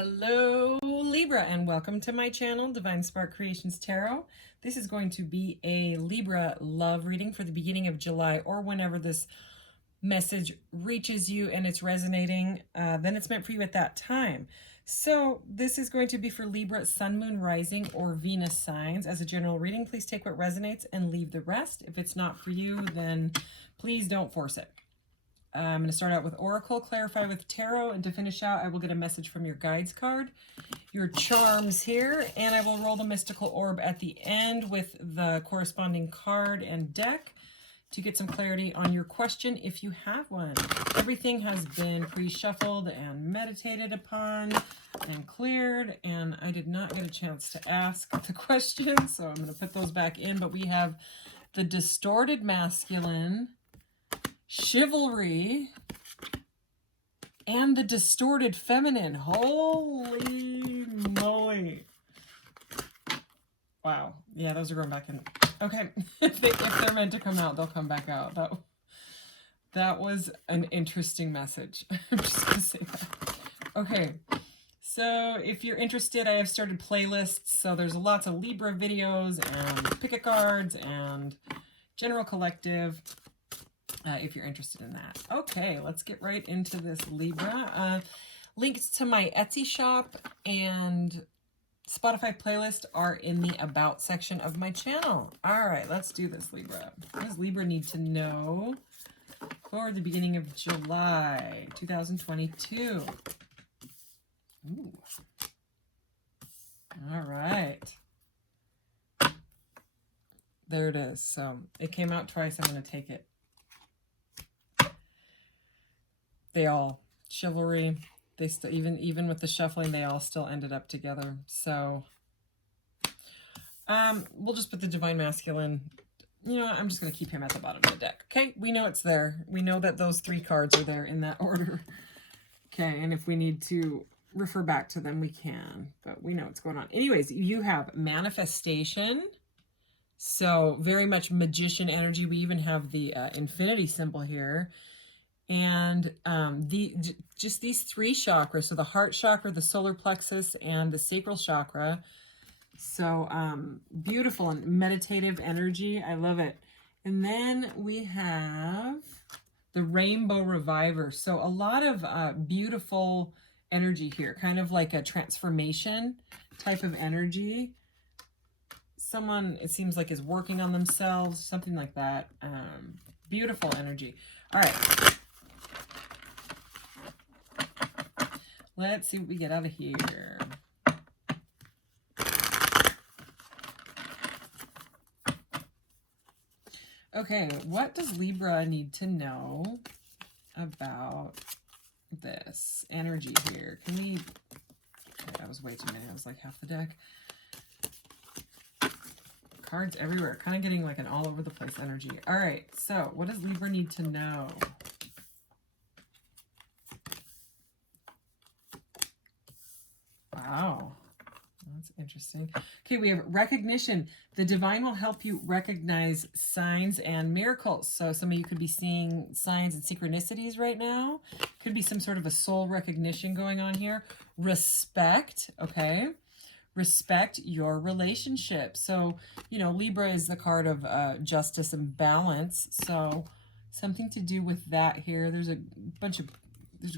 Hello Libra, and welcome to my channel, Divine Spark Creations Tarot. This is going to be a Libra love reading for the beginning of July, or whenever this message reaches you and it's resonating, then it's meant for you at that time. So this is going to be for Libra, Sun, Moon, Rising, or Venus signs. As a general reading, please take what resonates and leave the rest. If it's not for you, then please don't force it. I'm going to start out with Oracle, clarify with Tarot, and to finish out, I will get a message from your guides card, your charms here, and I will roll the mystical orb at the end with the corresponding card and deck to get some clarity on your question if you have one. Everything has been pre-shuffled and meditated upon and cleared, and I did not get a chance to ask the questions, so I'm going to put those back in, but we have the distorted masculine, chivalry, and the distorted feminine. Holy moly. Wow. Yeah, those are going back in. Okay. if they're meant to come out, they'll come back out. That was an interesting message. I'm just going to say that. Okay. So if you're interested, I have started playlists. So there's lots of Libra videos and pick-a cards and general collective. If you're interested in that. Okay, let's get right into this, Libra. Links to my Etsy shop and Spotify playlist are in the About section of my channel. All right, let's do this, Libra. What does Libra need to know for the beginning of July 2022? Ooh. All right. There it is. So it came out twice. I'm going to take it. They all, chivalry, they even with the shuffling, they all still ended up together. So we'll just put the divine masculine, I'm just going to keep him at the bottom of the deck. Okay, we know it's there. We know that those three cards are there in that order. Okay, and if we need to refer back to them, we can, but we know what's going on. Anyways, you have manifestation. So very much magician energy. We even have the infinity symbol here. And just these three chakras, so the heart chakra, the solar plexus, and the sacral chakra. So beautiful and meditative energy. I love it. And then we have the rainbow reviver. So a lot of beautiful energy here, kind of like a transformation type of energy. Someone, it seems like, is working on themselves, something like that. Beautiful energy. All right. Let's see what we get out of here. Okay, what does Libra need to know about this energy here? Can we... Okay, that was way too many. I was like half the deck. Cards everywhere. Kind of getting like an all over the place energy. All right, so what does Libra need to know? Wow, that's interesting. Okay, we have recognition. The divine will help you recognize signs and miracles. So some of you could be seeing signs and synchronicities right now. Could be some sort of a soul recognition going on here. Respect, okay? Respect your relationship. So, Libra is the card of justice and balance. So something to do with that here. There's a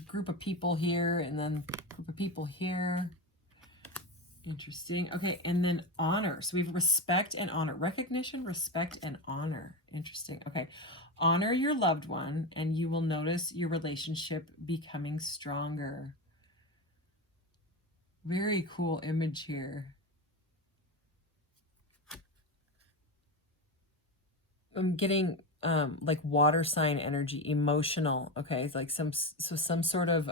group of people here, and then a group of people here. Interesting. Okay, and then honor. So we have respect and honor. Recognition, respect, and honor. Interesting. Okay. Honor your loved one, and you will notice your relationship becoming stronger. Very cool image here. I'm getting like water sign energy, emotional. Okay, it's like some sort of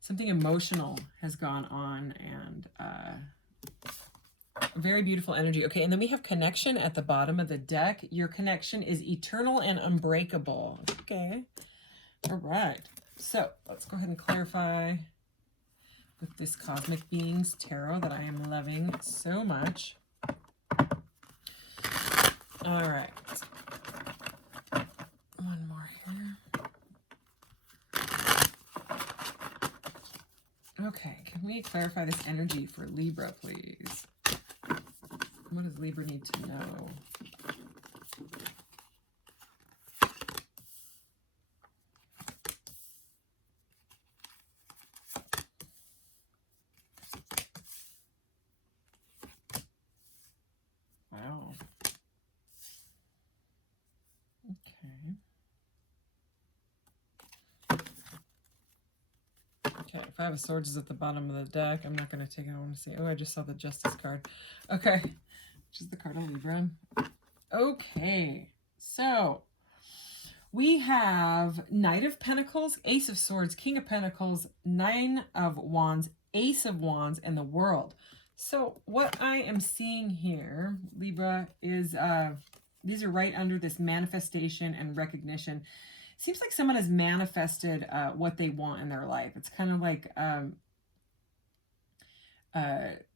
something emotional has gone on, and very beautiful energy. Okay, and then we have connection at the bottom of the deck. Your connection is eternal and unbreakable. Okay, all right. So let's go ahead and clarify with this Cosmic Beings Tarot that I am loving so much. All right. One more here. Okay, can we clarify this energy for Libra, please? What does Libra need to know? Wow. Okay. Okay, Five of Swords is at the bottom of the deck. I'm not going to take it. I want to see. Oh, I just saw the Justice card. Okay, which is the card of Libra. Okay, so we have Knight of Pentacles, Ace of Swords, King of Pentacles, Nine of Wands, Ace of Wands, and the World. So what I am seeing here, Libra, is these are right under this manifestation and recognition. Seems like someone has manifested what they want in their life. It's kind of like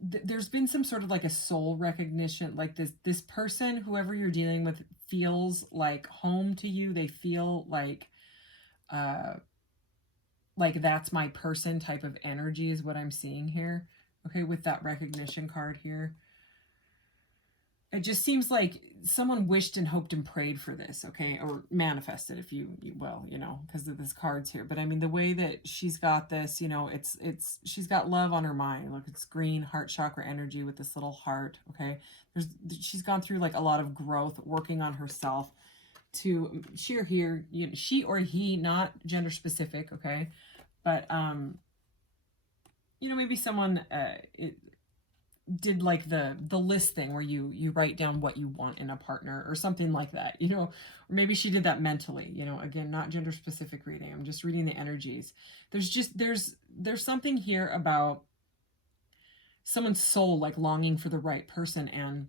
there's been some sort of like a soul recognition, like this person, whoever you're dealing with, feels like home to you. They feel like that's my person type of energy is what I'm seeing here. Okay, with that recognition card here. It just seems like someone wished and hoped and prayed for this, okay? Or manifested, if you will, you know, because of this card's here. But I mean, the way that she's got this, you know, she's got love on her mind. Look, it's green heart chakra energy with this little heart, okay? She's gone through like a lot of growth, working on herself to, she or he, not gender specific, okay? But, you know, maybe someone, did like the list thing where you write down what you want in a partner or something like that, you know, or maybe she did that mentally, you know, again, not gender specific reading. I'm just reading the energies. There's something here about someone's soul, like longing for the right person, and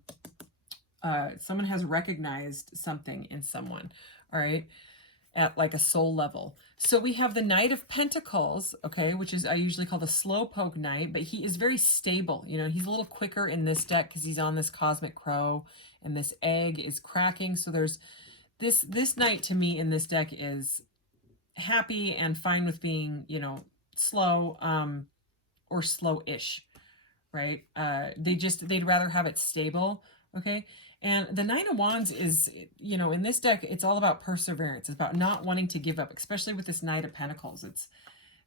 someone has recognized something in someone. All right. At like a soul level. So we have the Knight of Pentacles, okay, which is I usually call the slowpoke knight, but he is very stable. You know, he's a little quicker in this deck because he's on this cosmic crow, and this egg is cracking. So there's this knight to me in this deck is happy and fine with being, you know, slow, or slow-ish, right? They'd rather have it stable, okay? And the Nine of Wands is, you know, in this deck, it's all about perseverance. It's about not wanting to give up, especially with this Knight of Pentacles.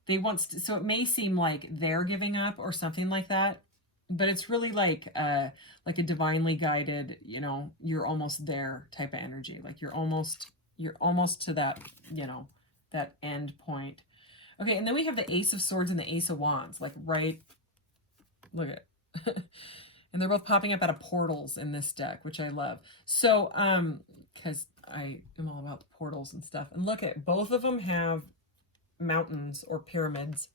So it may seem like they're giving up or something like that, but it's really like a divinely guided, you know, you're almost there type of energy. Like you're almost to that, you know, that end point. Okay, and then we have the Ace of Swords and the Ace of Wands, like right, look at and they're both popping up out of portals in this deck, which I love. So, because I am all about the portals and stuff. And look at, both of them have mountains or pyramids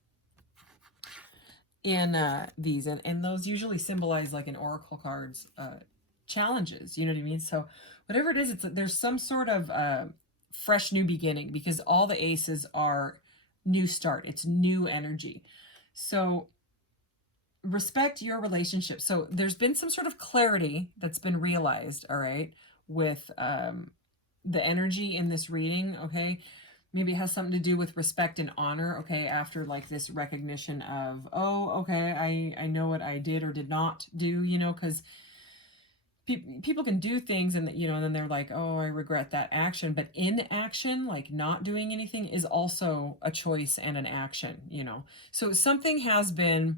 in these. And those usually symbolize, like in oracle cards, challenges. You know what I mean? So whatever it is, there's some sort of fresh new beginning, because all the aces are new start. It's new energy. So respect your relationship. So there's been some sort of clarity that's been realized, all right, with the energy in this reading, okay? Maybe it has something to do with respect and honor, okay, after like this recognition of, oh, okay, I know what I did or did not do, you know, because people can do things and, you know, and then they're like, oh, I regret that action. But inaction, like not doing anything, is also a choice and an action, you know. So something has been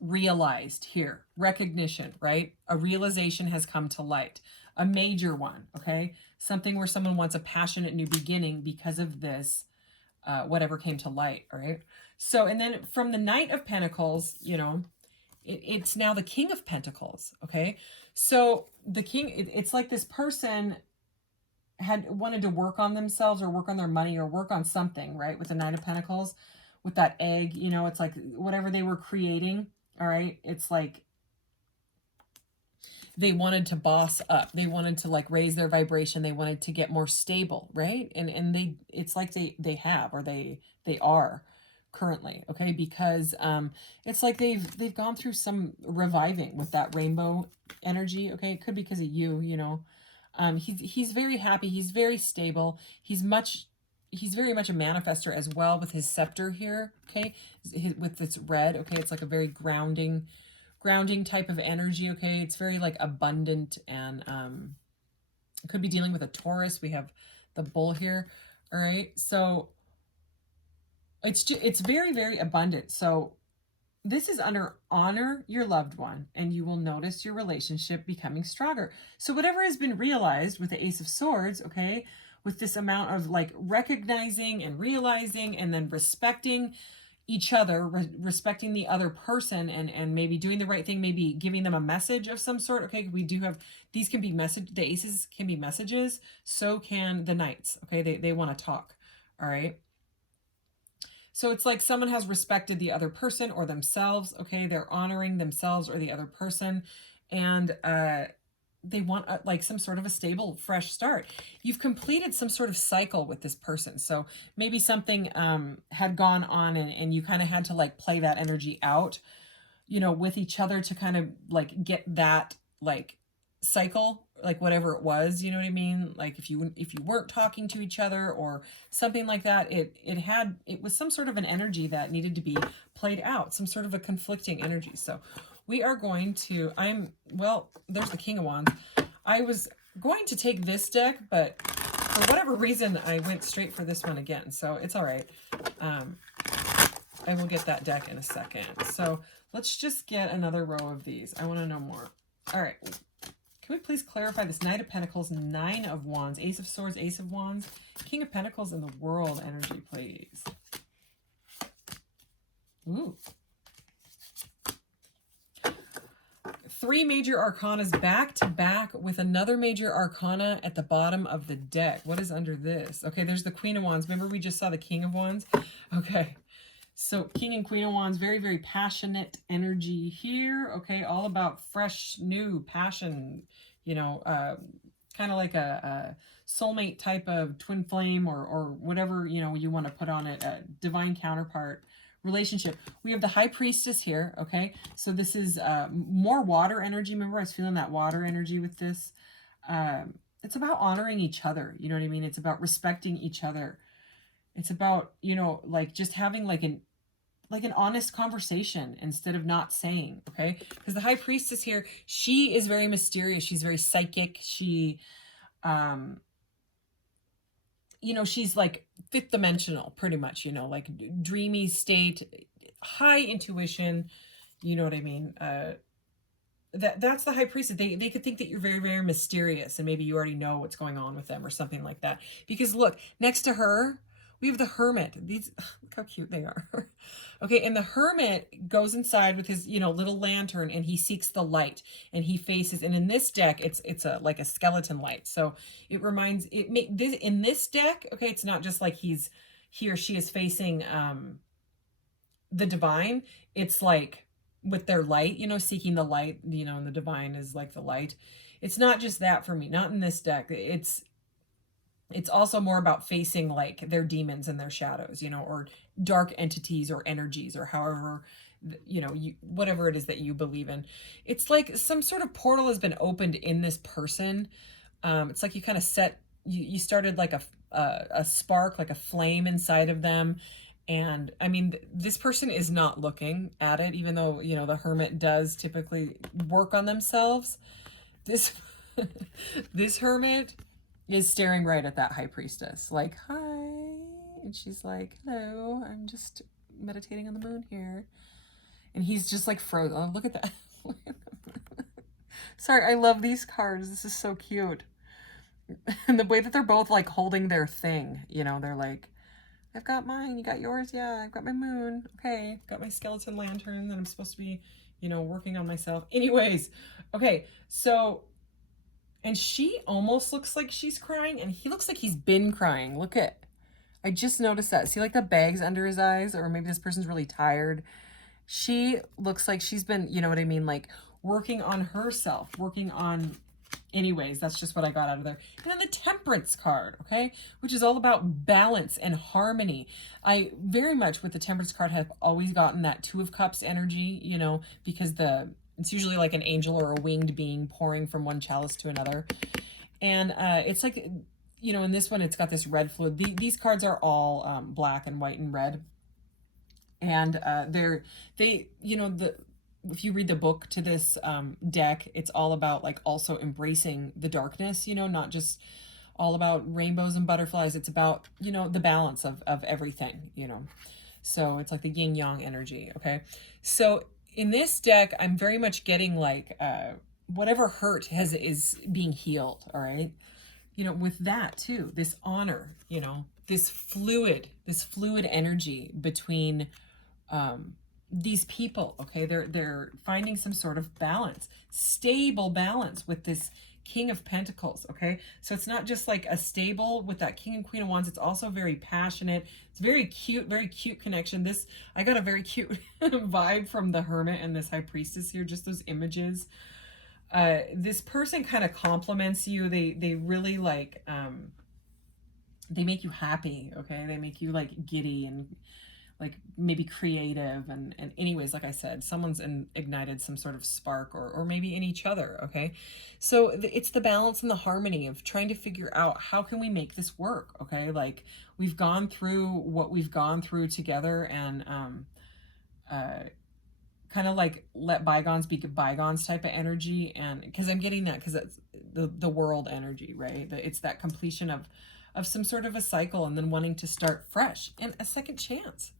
realized here. Recognition, right? A realization has come to light. A major one, okay? Something where someone wants a passionate new beginning because of this, whatever came to light, all right? So, and then from the Knight of Pentacles, you know, it's now the King of Pentacles, okay? So the King, it's like this person had wanted to work on themselves or work on their money or work on something, right? With the Knight of Pentacles, with that egg, you know, it's like whatever they were creating, all right? It's like they wanted to boss up. They wanted to like raise their vibration. They wanted to get more stable, right? And it's like they have, or they are currently, okay? Because it's like they've gone through some reviving with that rainbow energy, okay? It could be because of you know. He's very happy. He's very stable. He's much he's very much a manifester as well with his scepter here, okay? With this red, okay? It's like a very grounding type of energy, okay? It's very like abundant, and could be dealing with a Taurus. We have the bull here, all right? So it's very, very abundant. So this is under honor your loved one, and you will notice your relationship becoming stronger. So whatever has been realized with the Ace of Swords, okay, with this amount of like recognizing and realizing and then respecting each other, respecting the other person, and maybe doing the right thing, maybe giving them a message of some sort. Okay, we do have, these can be the aces can be messages, so can the knights. Okay, they want to talk. All right. So it's like someone has respected the other person or themselves. Okay, they're honoring themselves or the other person, and they want like some sort of a stable, fresh start. You've completed some sort of cycle with this person. So maybe something had gone on, and you kind of had to like play that energy out, you know, with each other to kind of like get that like cycle, like whatever it was, you know what I mean? Like if you weren't talking to each other or something like that, it was some sort of an energy that needed to be played out, some sort of a conflicting energy. So we are going to, well, there's the King of Wands. I was going to take this deck, but for whatever reason, I went straight for this one again. So it's all right. I will get that deck in a second. So let's just get another row of these. I want to know more. All right. Can we please clarify this Knight of Pentacles, Nine of Wands, Ace of Swords, Ace of Wands, King of Pentacles in the World energy, please. Ooh. 3 major arcanas back to back with another major arcana at the bottom of the deck. What is under this? Okay, there's the Queen of Wands. Remember we just saw the King of Wands? Okay. So King and Queen of Wands, very, very passionate energy here. Okay, all about fresh, new passion, you know, kind of like a soulmate type of twin flame, or whatever, you know, you want to put on it, a divine counterpart relationship. We have the High Priestess here, okay? So this is more water energy. Remember, I was feeling that water energy with this. It's about honoring each other, you know what I mean? It's about respecting each other. It's about, you know, like just having like an honest conversation instead of not saying, okay? Because the High Priestess here, she is very mysterious. She's very psychic. She, you know, she's like fifth dimensional, pretty much, you know, like dreamy state, high intuition, you know what I mean? That's the High Priestess. They could think that you're very, very mysterious, and maybe you already know what's going on with them or something like that. Because look, next to her, we have the Hermit. These, look how cute they are. Okay, and the Hermit goes inside with his, you know, little lantern, and he seeks the light, and he faces. And in this deck, it's a like a skeleton light. So it reminds this in this deck. Okay, it's not just like he or she is facing the divine. It's like with their light, you know, seeking the light, you know, and the divine is like the light. It's not just that for me. Not in this deck. It's also more about facing like their demons and their shadows, you know, or dark entities or energies, or however, you know, whatever it is that you believe in. It's like some sort of portal has been opened in this person. It's like you kind of you started like a spark, like a flame inside of them. And I mean, this person is not looking at it, even though, you know, the Hermit does typically work on themselves. This, this Hermit is staring right at that High Priestess, like, hi. And she's like, hello, I'm just meditating on the moon here. And he's just like frozen. Oh, look at that. Sorry, I love these cards. This is so cute. And the way that they're both like holding their thing, you know, they're like, I've got mine, you got yours, yeah, I've got my moon, okay, got my skeleton lantern that I'm supposed to be, you know, working on myself. Anyways, okay, so, and she almost looks like she's crying, and he looks like he's been crying. Look at, I just noticed that. See like the bags under his eyes, or maybe this person's really tired. She looks like she's been, you know what I mean, like working on herself, working on, anyways, that's just what I got out of there. And then the Temperance card, okay, which is all about balance and harmony. I very much with the Temperance card have always gotten that Two of Cups energy, you know, because it's usually like an angel or a winged being pouring from one chalice to another. And it's like you know, in this one, it's got this red fluid. These cards are all black and white and red. And you know, if you read the book to this deck, it's all about like also embracing the darkness, you know, not just all about rainbows and butterflies. It's about, you know, the balance of everything, you know. So it's like the yin yang energy. Okay. So in this deck, I'm very much getting like whatever hurt is being healed. All right. You know, with that too, this honor, you know, this fluid energy between these people. Okay, they're finding some sort of balance, stable balance with this King of Pentacles. Okay, so it's not just like a stable with that King and Queen of Wands. It's also very passionate. It's very cute connection. This, I got a very cute vibe from the Hermit and this High Priestess here. Just those images. This person kind of compliments you. They really like they make you happy. Okay, they make you like giddy and like maybe creative, and anyways, like I said, someone's ignited some sort of spark, or maybe in each other. Okay, so it's the balance and the harmony of trying to figure out how can we make this work. Okay, like we've gone through what we've gone through together, and kind of like let bygones be bygones type of energy. And because I'm getting that, because it's the world energy, right? It's that completion of some sort of a cycle, and then wanting to start fresh and a second chance.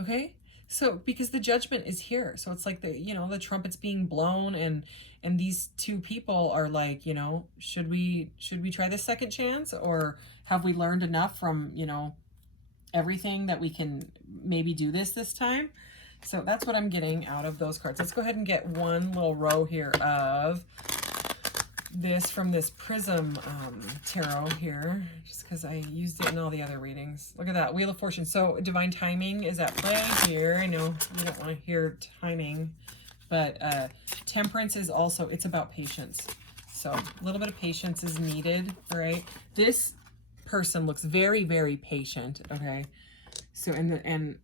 Okay, so because the judgment is here, so it's like you know, the trumpet's being blown, and these two people are like, you know, should we try this second chance, or have we learned enough from, you know, everything that we can maybe do this time? So that's what I'm getting out of those cards. Let's go ahead and get one little row here of this from this Prism tarot here, just because I used it in all the other readings. Look at that, Wheel of Fortune. So divine timing is at play here. I know you don't want to hear timing, but temperance is also, it's about patience. So a little bit of patience is needed, right? This person looks very patient. Okay, so and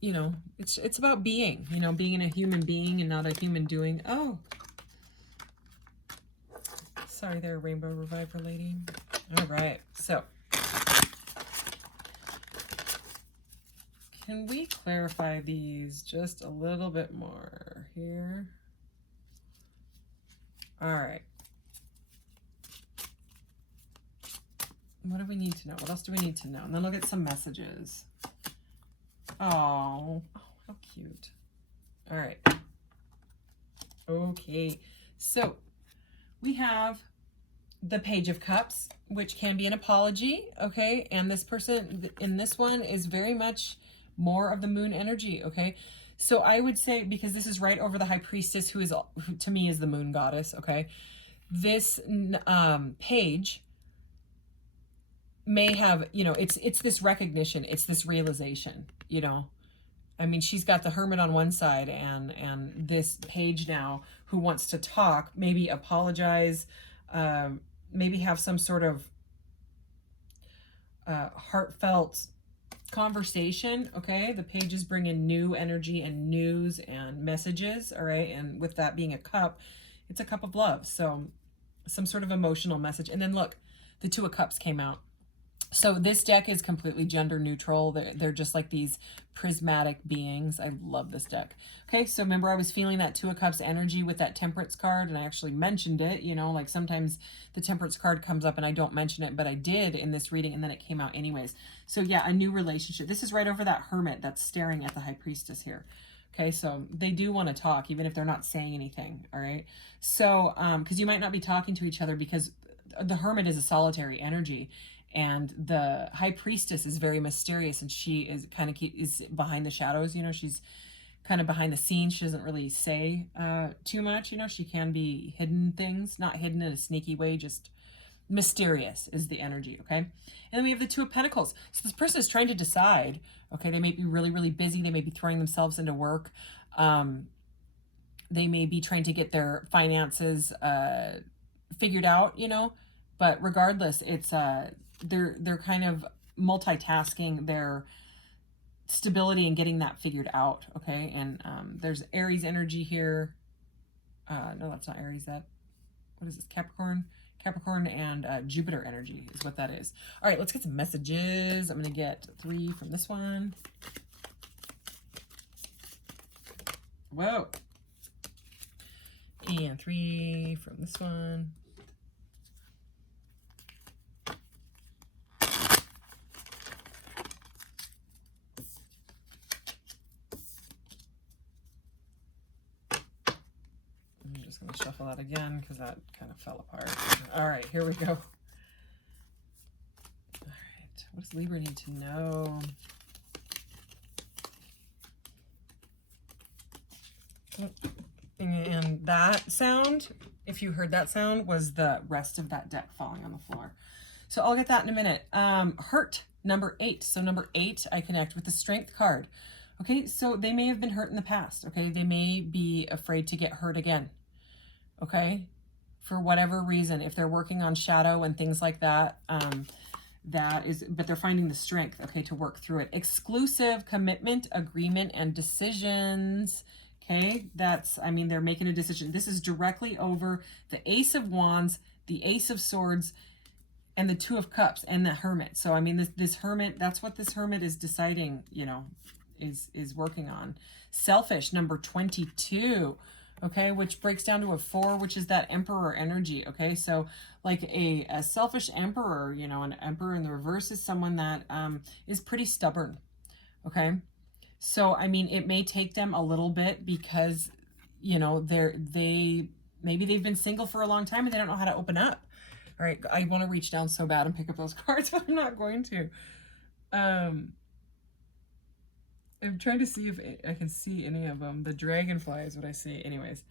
you know, it's about being, you know, being a human being and not a human doing. Oh, sorry there, Rainbow Reviver lady. All right, so can we clarify these just a little bit more here? All right. What do we need to know? What else do we need to know? And then look at some messages. Oh, how cute. All right. Okay, so we have the Page of Cups, which can be an apology. Okay, and this person in this one is very much more of the moon energy. Okay, so I would say, because this is right over the High Priestess, who to me is the moon goddess. Okay, this page may have, you know, it's this recognition, it's this realization, you know. I mean, she's got the Hermit on one side, and this page now who wants to talk, maybe apologize, maybe have some sort of heartfelt conversation. Okay, the pages bring in new energy and news and messages. All right, and with that being a cup, it's a cup of love, so some sort of emotional message. And then look, the Two of Cups came out. So this deck is completely gender neutral. They're just like these prismatic beings. I love this deck. Okay, so remember I was feeling that Two of Cups energy with that Temperance card, and I actually mentioned it, you know, like sometimes the Temperance card comes up and I don't mention it, but I did in this reading, and then it came out anyways. So yeah, a new relationship. This is right over that Hermit that's staring at the High Priestess here. Okay, so they do want to talk, even if they're not saying anything, all right? So, because you might not be talking to each other, because the Hermit is a solitary energy, and the High Priestess is very mysterious, and she is kind of is behind the shadows, you know. She's kind of behind the scenes. She doesn't really say too much, you know. She can be hidden things, not hidden in a sneaky way, just mysterious is the energy. Okay, and then we have the Two of Pentacles. So this person is trying to decide. Okay, they may be really busy. They may be throwing themselves into work. They may be trying to get their finances figured out, you know. But regardless, it's they're kind of multitasking their stability and getting that figured out. Okay, and there's Aries energy here. No, that's not Aries. What is this, Capricorn? Capricorn and Jupiter energy is what that is. All right, let's get some messages. I'm going to get 3 from this one. Whoa. And 3 from this one. I'm just going to shuffle that again because that kind of fell apart. All right, here we go. All right, what does Libra need to know? And that sound, if you heard that sound, was the rest of that deck falling on the floor. So I'll get that in a minute. Hurt, number 8. So number 8, I connect with the Strength card. Okay, so they may have been hurt in the past. Okay, they may be afraid to get hurt again. Okay, for whatever reason, if they're working on shadow and things like that, but they're finding the strength, okay, to work through it. Exclusive commitment, agreement, and decisions. Okay, that's, I mean, they're making a decision. This is directly over the Ace of Wands, the Ace of Swords, and the Two of Cups, and the Hermit. So, I mean, this Hermit, that's what this Hermit is deciding, you know, is working on. Selfish, number 22, okay, which breaks down to a 4, which is that Emperor energy, okay? So, like a selfish Emperor, you know, an Emperor in the reverse is someone that is pretty stubborn, okay? So, I mean, it may take them a little bit because, you know, maybe they've been single for a long time and they don't know how to open up. All right, I want to reach down so bad and pick up those cards, but I'm not going to. I'm trying to see if I can see any of them. The dragonfly is what I see. Anyways,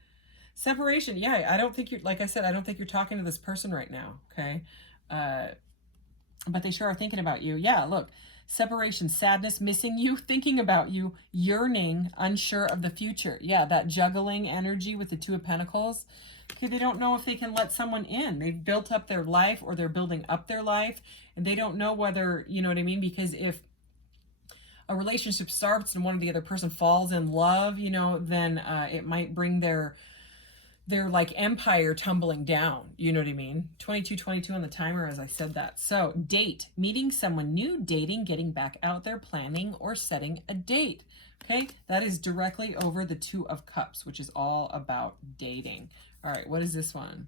separation. Yeah, I don't think you're, like I said, I don't think you're talking to this person right now, okay? But they sure are thinking about you. Yeah, look. Separation, sadness, missing you, thinking about you, yearning, unsure of the future. Yeah, that juggling energy with the Two of Pentacles. Okay, they don't know if they can let someone in. They've built up their life, or they're building up their life, and they don't know whether, you know what I mean? Because if a relationship starts and one of the other person falls in love, you know, then it might bring their like empire tumbling down, you know what I mean? 22 on the timer as I said that. So date, meeting someone new, dating, getting back out there, planning, or setting a date. Okay, that is directly over the Two of Cups, which is all about dating. All right, what is this one?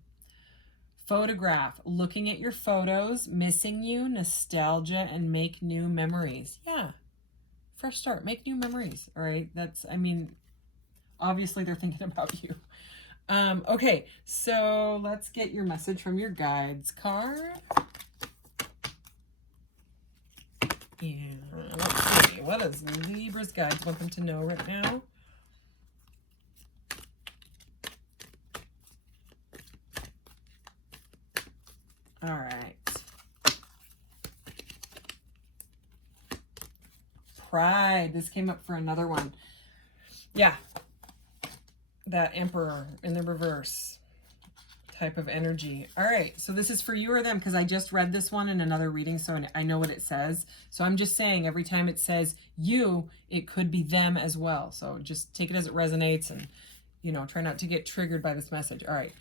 Photograph, looking at your photos, missing you, nostalgia, and make new memories. Yeah, fresh start, make new memories. All right, that's, I mean, obviously they're thinking about you. Okay, so let's get your message from your guides card. And let's see, what does Libra's guides want them to know right now? All right. Pride. This came up for another one. Yeah. That Emperor in the reverse type of energy. All right, so this is for you or them because I just read this one in another reading, so I know what it says. So I'm just saying every time it says you, it could be them as well. So just take it as it resonates and, you know, try not to get triggered by this message. All right.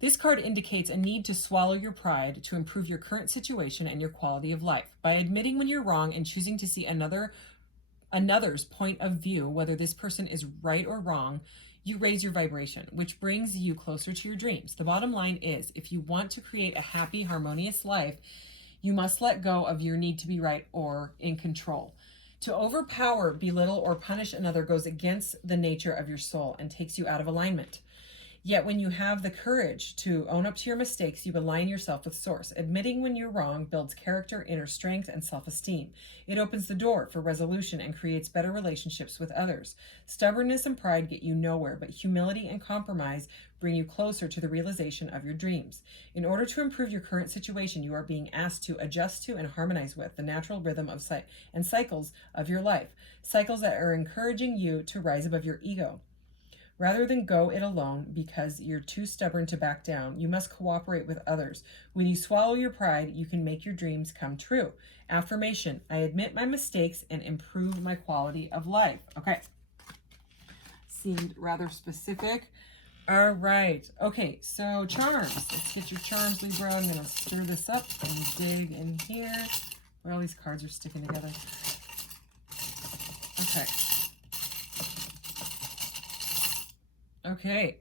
This card indicates a need to swallow your pride to improve your current situation and your quality of life. By admitting when you're wrong and choosing to see another's point of view, whether this person is right or wrong, you raise your vibration, which brings you closer to your dreams. The bottom line is, if you want to create a happy, harmonious life, you must let go of your need to be right or in control. To overpower, belittle, or punish another goes against the nature of your soul and takes you out of alignment. Yet when you have the courage to own up to your mistakes, you align yourself with Source. Admitting when you're wrong builds character, inner strength, and self-esteem. It opens the door for resolution and creates better relationships with others. Stubbornness and pride get you nowhere, but humility and compromise bring you closer to the realization of your dreams. In order to improve your current situation, you are being asked to adjust to and harmonize with the natural rhythm of and cycles of your life. Cycles that are encouraging you to rise above your ego. Rather than go it alone because you're too stubborn to back down, you must cooperate with others. When you swallow your pride, you can make your dreams come true. Affirmation, I admit my mistakes and improve my quality of life. Okay. Seemed rather specific. All right. Okay, so charms. Let's get your charms, Libra. I'm going to stir this up and dig in here. Where all these cards are sticking together. Okay. Okay.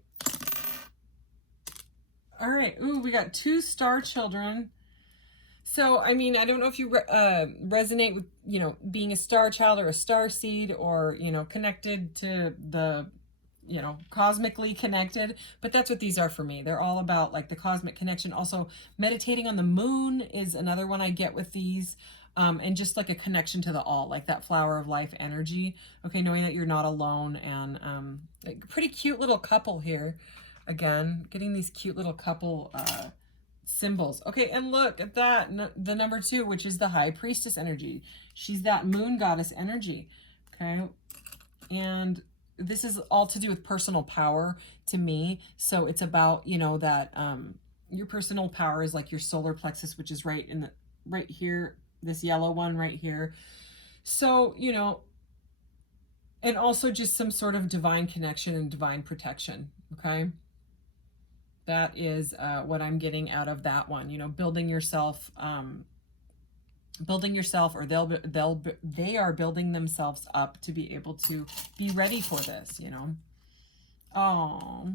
All right. Ooh, we got 2 star children. So, I mean, I don't know if you resonate with, you know, being a star child or a star seed or, you know, connected to the, you know, cosmically connected, but that's what these are for me. They're all about like the cosmic connection. Also, meditating on the moon is another one I get with these. And just like a connection to the all, like that flower of life energy. Okay, knowing that you're not alone, and like pretty cute little couple here. Again, getting these cute little couple symbols. Okay, and look at that, the number 2, which is the high priestess energy. She's that moon goddess energy. Okay, and this is all to do with personal power to me. So it's about, you know, that your personal power is like your solar plexus, which is right in the right here, this yellow one right here. So, you know, and also just some sort of divine connection and divine protection. Okay, that is what I'm getting out of that one. You know, building yourself, or they are building themselves up to be able to be ready for this. You know. Oh,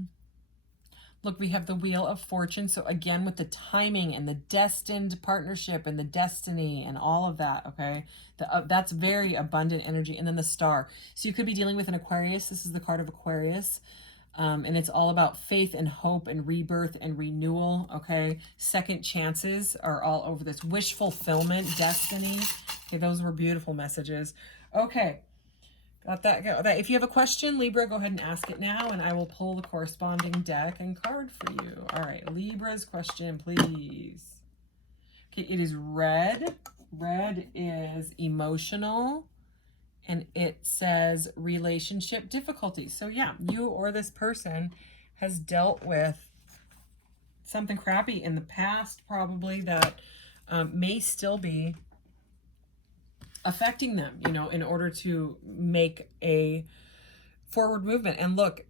look, we have the Wheel of Fortune. So again, with the timing and the destined partnership and the destiny and all of that, okay? That's very abundant energy. And then the Star. So you could be dealing with an Aquarius. This is the card of Aquarius. And it's all about faith and hope and rebirth and renewal, okay? Second chances are all over this. Wish fulfillment, destiny. Okay, those were beautiful messages. Okay. Got that. If you have a question, Libra, go ahead and ask it now, and I will pull the corresponding deck and card for you. All right, Libra's question, please. Okay, it is red. Red is emotional, and it says relationship difficulties. So yeah, you or this person has dealt with something crappy in the past, probably, that may still be affecting them, you know, in order to make a forward movement. And look,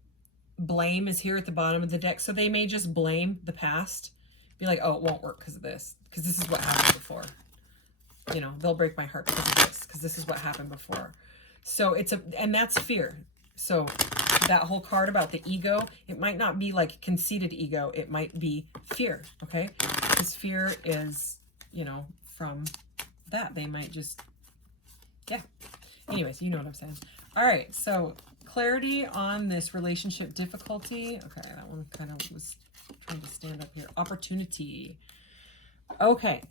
blame is here at the bottom of the deck. So they may just blame the past, be like, oh, it won't work because of this, because this is what happened before. You know, they'll break my heart because of this, because this is what happened before. So and that's fear. So that whole card about the ego, it might not be like conceited ego. It might be fear, okay? Because fear is, you know, from that. They might just, yeah. Anyways, you know what I'm saying. All right, so clarity on this relationship difficulty. Okay, that one kind of was trying to stand up here. Opportunity. Okay.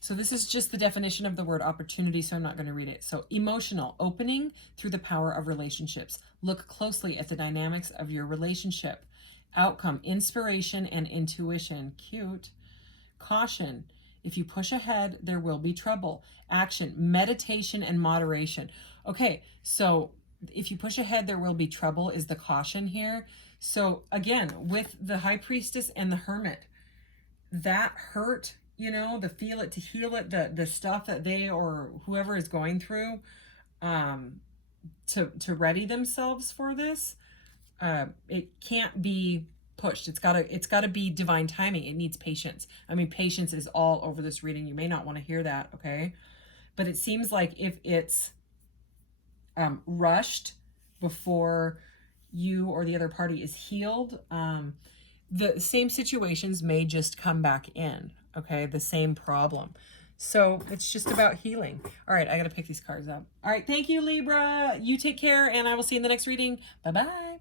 So this is just the definition of the word opportunity, so I'm not going to read it. So emotional, opening through the power of relationships. Look closely at the dynamics of your relationship. Outcome, inspiration and intuition. Cute. Caution. If you push ahead, there will be trouble. Action, meditation and moderation. Okay, so if you push ahead, there will be trouble is the caution here. So again, with the High Priestess and the Hermit, that hurt, you know, the feel it to heal it, the stuff that they or whoever is going through to ready themselves for this, it can't be pushed. It's gotta be divine timing. It needs patience. I mean, patience is all over this reading. You may not want to hear that, okay? But it seems like if it's rushed before you or the other party is healed, the same situations may just come back in, okay? The same problem. So it's just about healing. All right, I got to pick these cards up. All right, thank you, Libra. You take care, and I will see you in the next reading. Bye-bye.